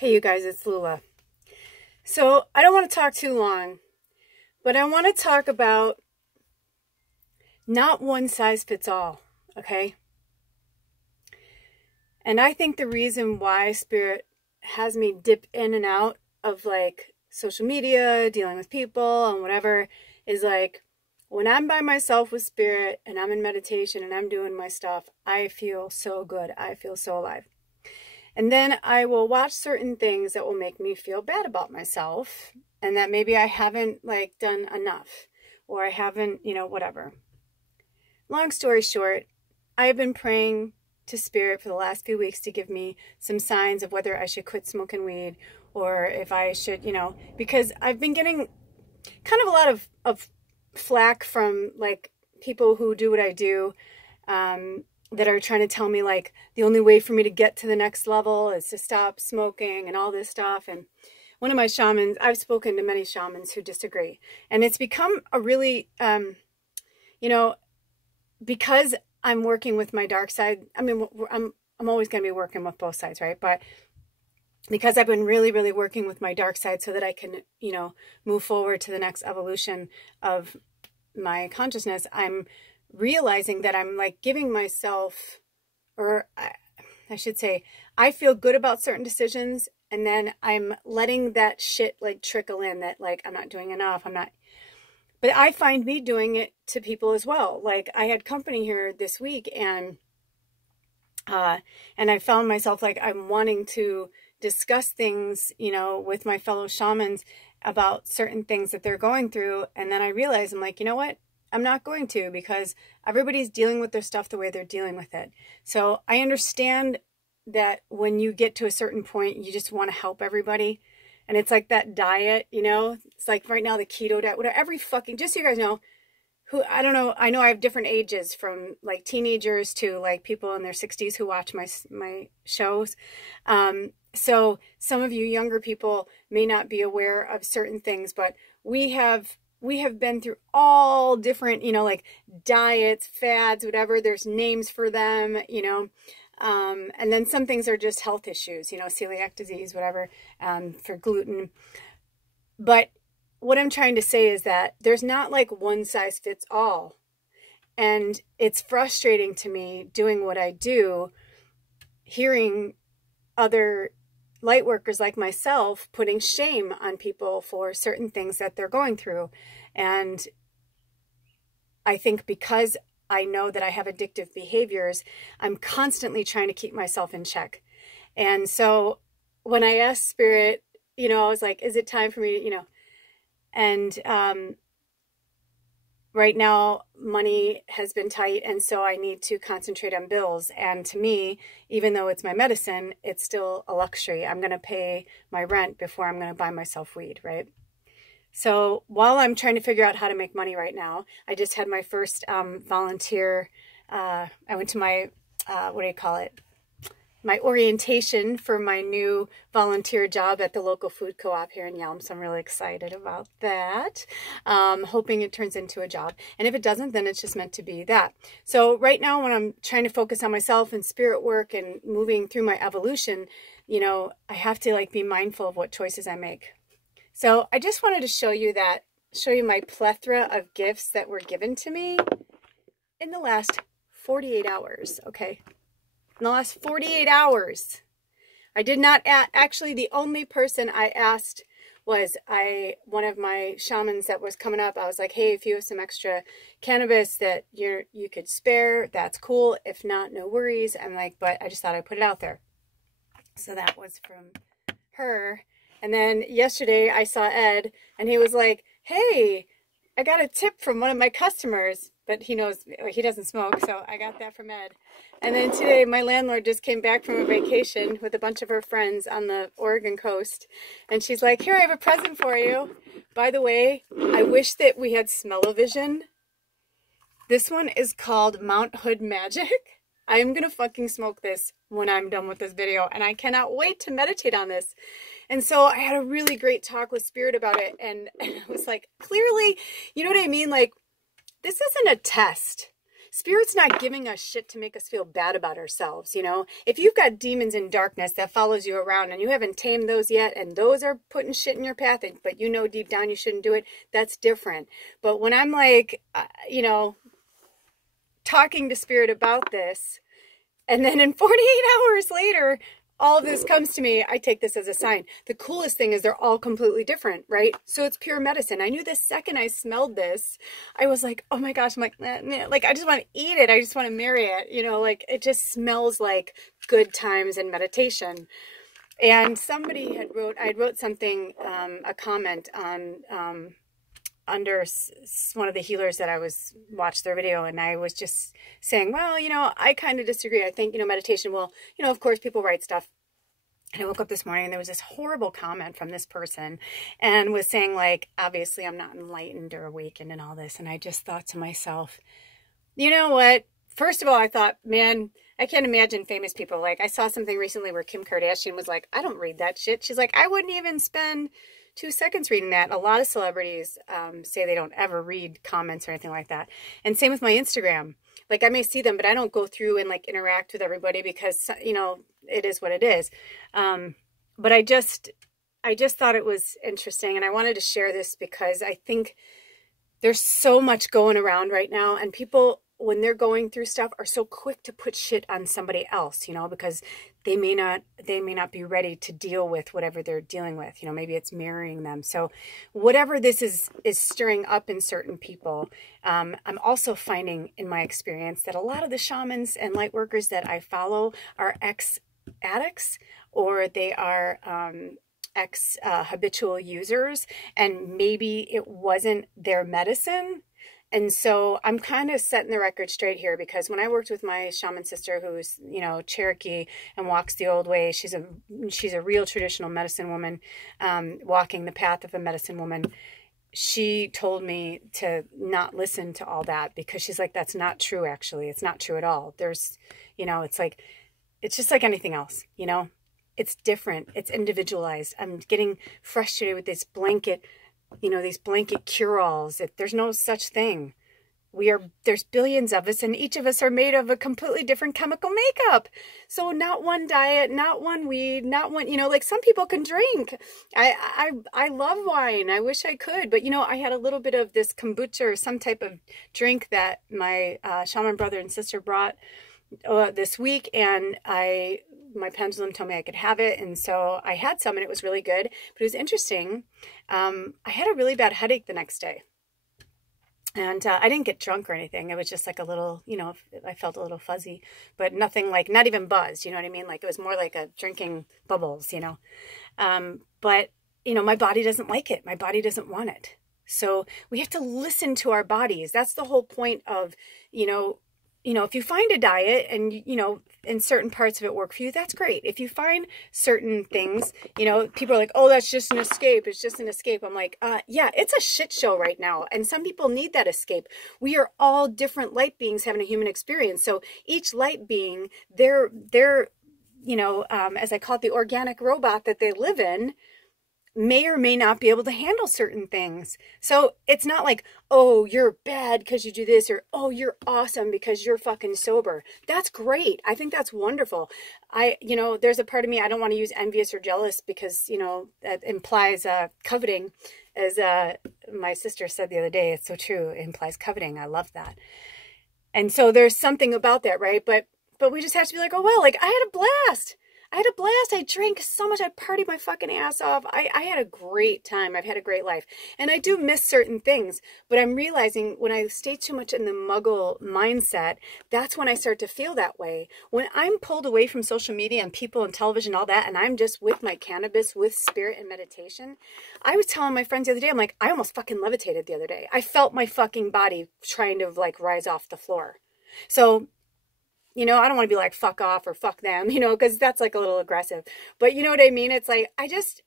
Hey you guys, it's Lula. So I don't want to talk too long, but I want to talk about not one size fits all, okay? And I think the reason why Spirit has me dip in and out of like social media, dealing with people and whatever, is like when I'm by myself with Spirit and I'm in meditation and I'm doing my stuff, I feel so good. I feel so alive. And then I will watch certain things that will make me feel bad about myself and that maybe I haven't like done enough or I haven't, whatever. Long story short, I have been praying to Spirit for the last few weeks to give me some signs of whether I should quit smoking weed or if I should, because I've been getting kind of a lot of flack from like people who do what I do, that are trying to tell me like the only way for me to get to the next level is to stop smoking and all this stuff. And one of my shamans, I've spoken to many shamans who disagree. And it's become a really, because I'm working with my dark side. I mean, I'm always going to be working with both sides, right? But because I've been really, really working with my dark side so that I can, move forward to the next evolution of my consciousness, I'm realizing that I'm like giving myself, or I should say, I feel good about certain decisions and then I'm letting that shit like trickle in that like I'm not doing enough, but I find me doing it to people as well. Like I had company here this week and I found myself like I'm wanting to discuss things, with my fellow shamans about certain things that they're going through. And then I realized I'm like, you know what? I'm not going to, because everybody's dealing with their stuff the way they're dealing with it. So I understand that when you get to a certain point, you just want to help everybody. And it's like that diet, it's like right now the keto diet, whatever, just so you guys know, I don't know, I know I have different ages from like teenagers to like people in their 60s who watch my shows. So some of you younger people may not be aware of certain things, but we have been through all different, like diets, fads, whatever. There's names for them, and then some things are just health issues, celiac disease, whatever, for gluten. But what I'm trying to say is that there's not like one size fits all. And it's frustrating to me doing what I do, hearing other light workers like myself putting shame on people for certain things that they're going through. And I think because I know that I have addictive behaviors, I'm constantly trying to keep myself in check. And so when I asked Spirit, I was like, is it time for me to, and right now money has been tight, and so I need to concentrate on bills. And to me, even though it's my medicine, it's still a luxury. I'm going to pay my rent before I'm going to buy myself weed, right? So while I'm trying to figure out how to make money right now, I just had my first volunteer. I went to my, my orientation for my new volunteer job at the local food co-op here in Yelm. So I'm really excited about that. Hoping it turns into a job. And if it doesn't, then it's just meant to be that. So right now when I'm trying to focus on myself and spirit work and moving through my evolution, I have to like be mindful of what choices I make. So I just wanted to show you my plethora of gifts that were given to me in the last 48 hours, okay? In the last 48 hours. I did not actually, the only person I asked was one of my shamans that was coming up. I was like, hey, if you have some extra cannabis that you could spare, that's cool. If not, no worries. I'm like, but I just thought I'd put it out there. So that was from her. And then yesterday I saw Ed and he was like, hey, I got a tip from one of my customers, but he knows he doesn't smoke. So I got that from Ed. And then today my landlord just came back from a vacation with a bunch of her friends on the Oregon coast. And she's like, here, I have a present for you. By the way, I wish that we had smell-o-vision. This one is called Mount Hood Magic. I am going to fucking smoke this when I'm done with this video. And I cannot wait to meditate on this. And so I had a really great talk with Spirit about it. And it was like, clearly, you know what I mean? Like, this isn't a test. Spirit's not giving us shit to make us feel bad about ourselves, you know? If you've got demons in darkness that follows you around and you haven't tamed those yet, and those are putting shit in your path, but you know deep down you shouldn't do it, that's different. But when I'm like, you know, talking to Spirit about this, and then in 48 hours later, all of this comes to me, I take this as a sign. The coolest thing is they're all completely different, right? So it's pure medicine. I knew the second I smelled this, I was like, oh my gosh, I'm like, like, I just want to eat it. I just want to marry it. You know, like, it just smells like good times and meditation. And somebody had I wrote something, a comment on, under one of the healers that I watched their video, and I was just saying, well, you know, I kind of disagree. I think, you know, meditation will, you know, of course people write stuff. And I woke up this morning and there was this horrible comment from this person and was saying, like, obviously I'm not enlightened or awakened and all this. And I just thought to myself, you know what? First of all, I thought, man, I can't imagine famous people. Like, I saw something recently where Kim Kardashian was like, I don't read that shit. She's like, I wouldn't even spend 2 seconds reading that. A lot of celebrities say they don't ever read comments or anything like that. And same with my Instagram. Like, I may see them, but I don't go through and like interact with everybody because, you know, it is what it is. But I just thought it was interesting, and I wanted to share this because I think there's so much going around right now, and people, when they're going through stuff, are so quick to put shit on somebody else, you know, because they may not be ready to deal with whatever they're dealing with. You know, maybe it's mirroring them. So whatever this is stirring up in certain people, I'm also finding in my experience that a lot of the shamans and light workers that I follow are ex-addicts, or they are habitual users, and maybe it wasn't their medicine. And so I'm kind of setting the record straight here, because when I worked with my shaman sister, who's, you know, Cherokee and walks the old way, she's a real traditional medicine woman, walking the path of a medicine woman. She told me to not listen to all that, because she's like, that's not true. Actually, it's not true at all. There's, you know, it's just like anything else, you know, it's different. It's individualized. I'm getting frustrated with this blanket, you know, these blanket cure-alls. There's no such thing. There's billions of us, and each of us are made of a completely different chemical makeup. So not one diet, not one weed, not one, you know, like some people can drink. I love wine. I wish I could, but you know, I had a little bit of this kombucha or some type of drink that my shaman brother and sister brought this week, and my pendulum told me I could have it, and so I had some, and it was really good. But it was interesting. I had a really bad headache the next day, and I didn't get drunk or anything. It was just like a little, you know, I felt a little fuzzy, but nothing, like, not even buzzed, you know what I mean? Like, it was more like a drinking bubbles, you know. But you know, my body doesn't like it. My body doesn't want it. So we have to listen to our bodies. That's the whole point of, you know, if you find a diet and, you know, in certain parts of it work for you, that's great. If you find certain things, you know, people are like, oh, that's just an escape. It's just an escape. I'm like, yeah, it's a shit show right now. And some people need that escape. We are all different light beings having a human experience. So each light being, they're, you know, as I call it, the organic robot that they live in, may or may not be able to handle certain things. So it's not like, oh, you're bad because you do this, or oh, you're awesome because you're fucking sober. That's great. I think that's wonderful. You know, there's a part of me, I don't want to use envious or jealous, because, you know, that implies coveting, as my sister said the other day. It's so true. It implies coveting. I love that. And so there's something about that, right? But we just have to be like, oh, well, like, I had a blast. I drank so much. I partied my fucking ass off. I had a great time. I've had a great life. And I do miss certain things, but I'm realizing when I stay too much in the muggle mindset, that's when I start to feel that way. When I'm pulled away from social media and people and television, all that, and I'm just with my cannabis, with spirit and meditation. I was telling my friends the other day, I'm like, I almost fucking levitated the other day. I felt my fucking body trying to like rise off the floor. So, you know, I don't want to be like, fuck off or fuck them, you know, because that's like a little aggressive. But you know what I mean? It's like, I just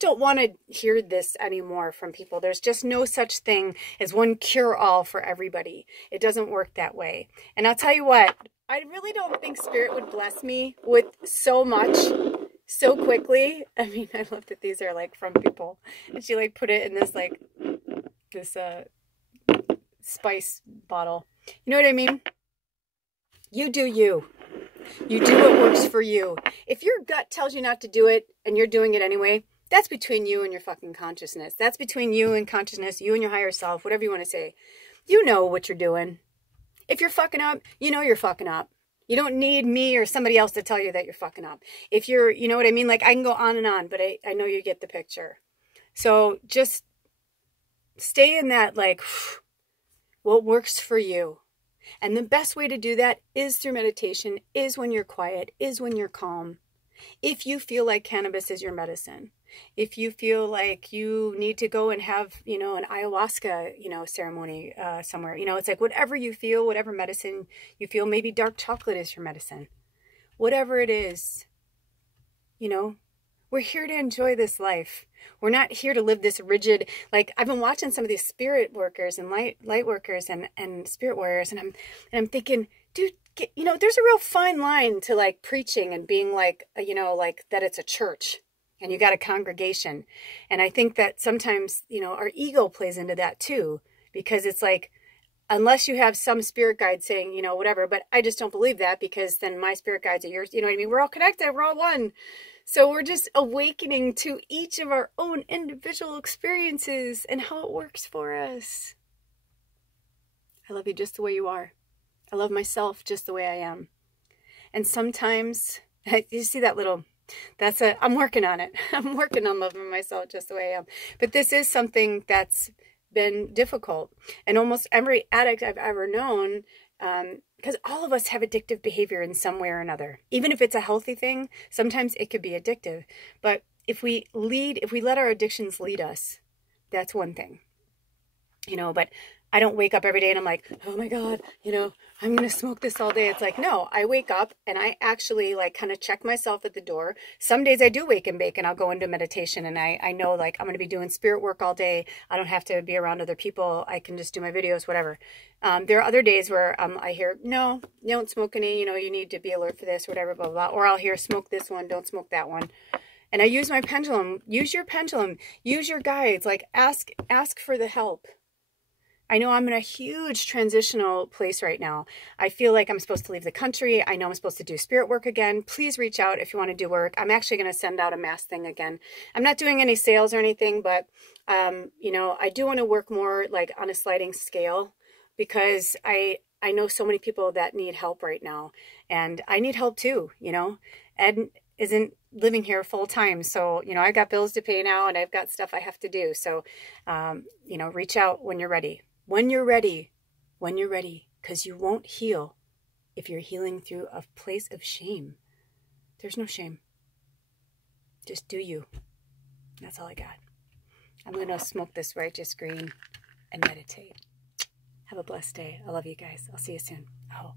don't want to hear this anymore from people. There's just no such thing as one cure-all for everybody. It doesn't work that way. And I'll tell you what, I really don't think Spirit would bless me with so much so quickly. I mean, I love that these are like from people. And she like put it in this like, this spice bottle. You know what I mean? You do you. You do what works for you. If your gut tells you not to do it and you're doing it anyway, that's between you and your fucking consciousness. That's between you and consciousness, you and your higher self, whatever you want to say. You know what you're doing. If you're fucking up, you know you're fucking up. You don't need me or somebody else to tell you that you're fucking up. If you're, you know what I mean? Like, I can go on and on, but I know you get the picture. So just stay in that, like, what works for you. And the best way to do that is through meditation, is when you're quiet, is when you're calm. If you feel like cannabis is your medicine, if you feel like you need to go and have, you know, an ayahuasca, you know, ceremony somewhere, you know, it's like whatever you feel, whatever medicine you feel, maybe dark chocolate is your medicine. Whatever it is, you know, we're here to enjoy this life. We're not here to live this rigid, like I've been watching some of these spirit workers and light workers and spirit warriors, and I'm thinking, dude, you know, there's a real fine line to like preaching and being like, you know, like that it's a church and you got a congregation. And I think that sometimes, you know, our ego plays into that too, because it's like, unless you have some spirit guide saying, you know, whatever, but I just don't believe that, because then my spirit guides are yours. You know what I mean? We're all connected. We're all one. So we're just awakening to each of our own individual experiences and how it works for us. I love you just the way you are. I love myself just the way I am. And sometimes, you see that little, I'm working on it. I'm working on loving myself just the way I am. But this is something that's been difficult. And almost every addict I've ever known, because all of us have addictive behavior in some way or another. Even if it's a healthy thing, sometimes it could be addictive. But if we let our addictions lead us, that's one thing. You know, but I don't wake up every day and I'm like, oh my God, you know, I'm going to smoke this all day. It's like, no, I wake up and I actually like kind of check myself at the door. Some days I do wake and bake and I'll go into meditation, and I know like I'm going to be doing spirit work all day. I don't have to be around other people. I can just do my videos, whatever. There are other days where I hear, no, you don't smoke any, you know, you need to be alert for this, whatever, blah, blah, blah. Or I'll hear, smoke this one, don't smoke that one. And I use my pendulum. Use your pendulum. Use your guides. Like ask for the help. I know I'm in a huge transitional place right now. I feel like I'm supposed to leave the country. I know I'm supposed to do spirit work again. Please reach out if you want to do work. I'm actually going to send out a mass thing again. I'm not doing any sales or anything, but, you know, I do want to work more like on a sliding scale, because I know so many people that need help right now, and I need help too, you know. Ed isn't living here full time. So, you know, I got bills to pay now and I've got stuff I have to do. So, you know, reach out when you're ready. When you're ready, because you won't heal if you're healing through a place of shame. There's no shame. Just do you. That's all I got. I'm going to smoke this righteous green and meditate. Have a blessed day. I love you guys. I'll see you soon. Oh.